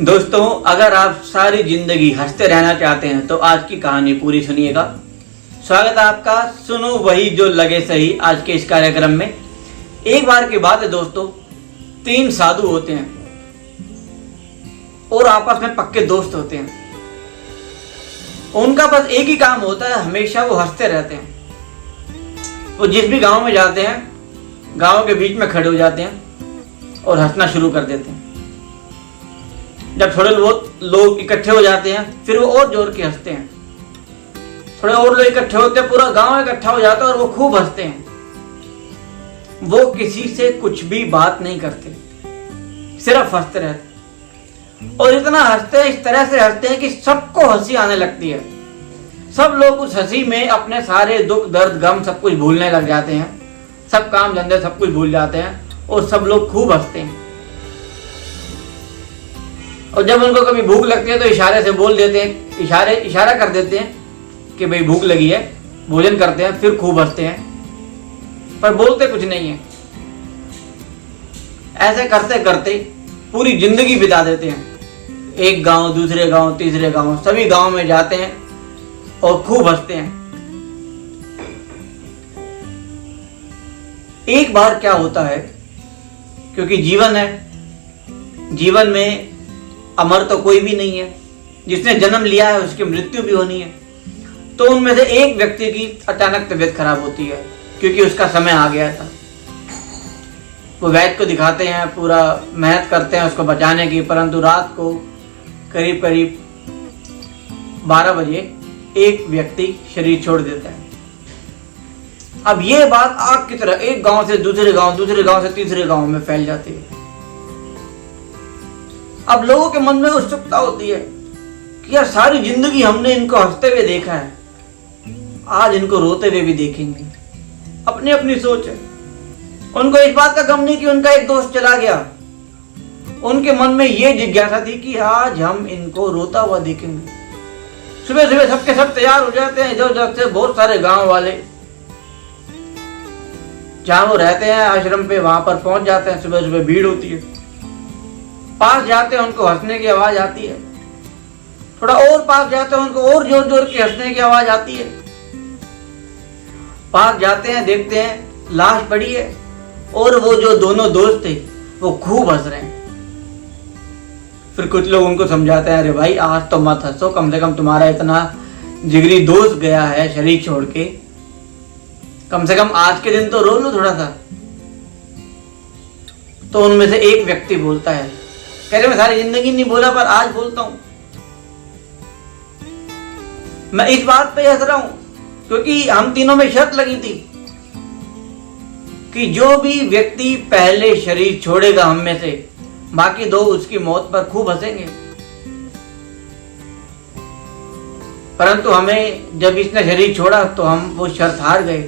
दोस्तों, अगर आप सारी जिंदगी हंसते रहना चाहते हैं तो आज की कहानी पूरी सुनिएगा। स्वागत है आपका सुनो वही जो लगे सही आज के इस कार्यक्रम में। एक बार की बात है दोस्तों, 3 साधु होते हैं और आपस में पक्के दोस्त होते हैं। उनका बस एक ही काम होता है, हमेशा वो हंसते रहते हैं। वो जिस भी गांव में जाते हैं, गांव के बीच में खड़े हो जाते हैं और हंसना शुरू कर देते हैं। जब थोड़े बहुत लोग इकट्ठे हो जाते हैं फिर वो और जोर के हंसते हैं। थोड़े और लोग इकट्ठे होते हैं, पूरा गांव इकट्ठा हो जाता है और वो खूब हंसते हैं। वो किसी से कुछ भी बात नहीं करते, सिर्फ हंसते रहते हैं। और इतना हंसते हैं, इस तरह से हंसते हैं कि सबको हंसी आने लगती है। सब लोग उस हंसी में अपने सारे दुख दर्द गम सब कुछ भूलने लग जाते हैं। सब काम धंधे सब कुछ भूल जाते हैं और सब लोग खूब हंसते हैं। और जब उनको कभी भूख लगती है तो इशारे से बोल देते हैं, इशारा कर देते हैं कि भाई भूख लगी है, भोजन करते हैं। फिर खूब हंसते हैं पर बोलते कुछ नहीं है। ऐसे करते करते पूरी जिंदगी बिता देते हैं। एक गांव, दूसरे गांव, तीसरे गांव, सभी गांव में जाते हैं और खूब हंसते हैं। एक बार क्या होता है, क्योंकि जीवन है, जीवन में अमर तो कोई भी नहीं है। जिसने जन्म लिया है उसकी मृत्यु भी होनी है। तो उनमें से एक व्यक्ति की अचानक तबीयत खराब होती है क्योंकि उसका समय आ गया था। वो वैद्य को दिखाते हैं, पूरा मेहनत करते हैं उसको बचाने की, परंतु रात को करीब करीब 12 बजे एक व्यक्ति शरीर छोड़ देता है। अब ये बात आग की तरह एक गांव से दूसरे गांव, दूसरे गांव से तीसरे गांव में फैल जाती है। अब लोगों के मन में उत्सुकता होती है कि यार सारी जिंदगी हमने इनको हंसते हुए देखा है, आज इनको रोते हुए भी देखेंगे। अपनी अपनी सोच है। उनको इस बात का गम नहीं कि उनका एक दोस्त चला गया। उनके मन में ये जिज्ञासा थी कि आज हम इनको रोता हुआ देखेंगे। सुबह सुबह सबके सब तैयार हो जाते हैं। इधर उधर से बहुत सारे गांव वाले जहां वो रहते हैं आश्रम पे, वहां पर पहुंच जाते हैं। सुबह सुबह भीड़ होती है। पास जाते हैं, उनको हंसने की आवाज आती है। थोड़ा और पास जाते हैं, उनको और जोर जोर के हंसने की आवाज आती है। पास जाते हैं, देखते हैं लाश पड़ी है और वो जो दोनों दोस्त थे वो खूब हंस रहे हैं। फिर कुछ लोग उनको समझाते हैं, अरे भाई आज तो मत हंसो, कम से कम तुम्हारा इतना जिगरी दोस्त गया है शरीर छोड़ के, कम से कम आज के दिन तो रो लो थोड़ा सा। तो उनमें से एक व्यक्ति बोलता है, कह रहे मैं सारी जिंदगी नहीं बोला पर आज बोलता हूं। मैं इस बात पे हंस रहा हूं क्योंकि हम तीनों में शर्त लगी थी कि जो भी व्यक्ति पहले शरीर छोड़ेगा हम में से, बाकी 2 उसकी मौत पर खूब हंसेंगे। परंतु हमें जब इसने शरीर छोड़ा तो हम वो शर्त हार गए।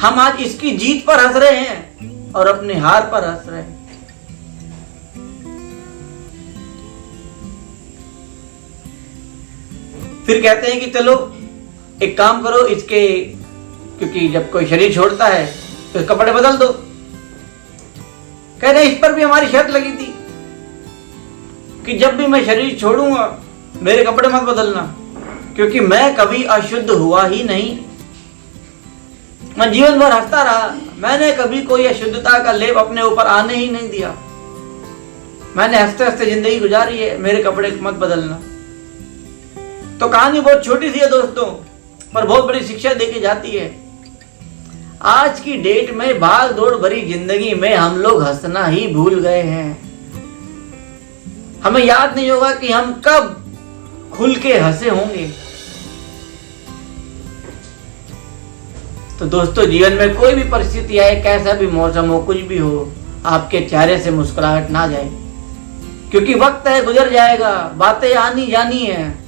हम आज इसकी जीत पर हंस रहे हैं और अपनी हार पर हंस रहे हैं। फिर कहते हैं कि चलो एक काम करो, इसके क्योंकि जब कोई शरीर छोड़ता है तो कपड़े बदल दो। कह रहे इस पर भी हमारी शर्त लगी थी कि जब भी मैं शरीर छोड़ूंगा मेरे कपड़े मत बदलना, क्योंकि मैं कभी अशुद्ध हुआ ही नहीं। मैं जीवन भर हंसता रहा, मैंने कभी कोई अशुद्धता का लेप अपने ऊपर आने ही नहीं दिया। मैंने हंसते हंसते जिंदगी गुजारी है, मेरे कपड़े मत बदलना। तो कहानी बहुत छोटी सी है दोस्तों, पर बहुत बड़ी शिक्षा देके जाती है। आज की डेट में भाग दौड़ भरी जिंदगी में हम लोग हंसना ही भूल गए हैं। हमें याद नहीं होगा कि हम कब खुल के हंसे होंगे। तो दोस्तों, जीवन में कोई भी परिस्थिति आए, कैसा भी मौसम हो, कुछ भी हो, आपके चेहरे से मुस्कुराहट ना जाए, क्योंकि वक्त है, गुजर जाएगा। बातें आनी जानी है,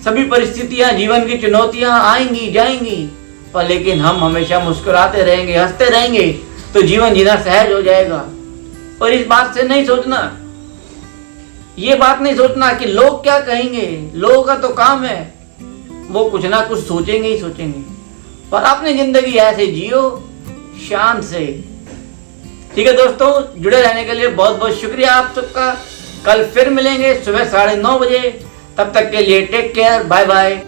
सभी परिस्थितियां, जीवन की चुनौतियां आएंगी जाएंगी, पर लेकिन हम हमेशा मुस्कुराते रहेंगे, हंसते रहेंगे तो जीवन जीना सहज हो जाएगा। और इस बात से नहीं सोचना, ये बात नहीं सोचना कि लोग क्या कहेंगे। लोगों का तो काम है, वो कुछ ना कुछ सोचेंगे ही सोचेंगे, पर अपनी जिंदगी ऐसे जियो शान से। ठीक है दोस्तों, जुड़े रहने के लिए बहुत बहुत शुक्रिया आप सबका। कल फिर मिलेंगे सुबह 9:30 बजे। तब तक के लिए टेक केयर, बाय बाय।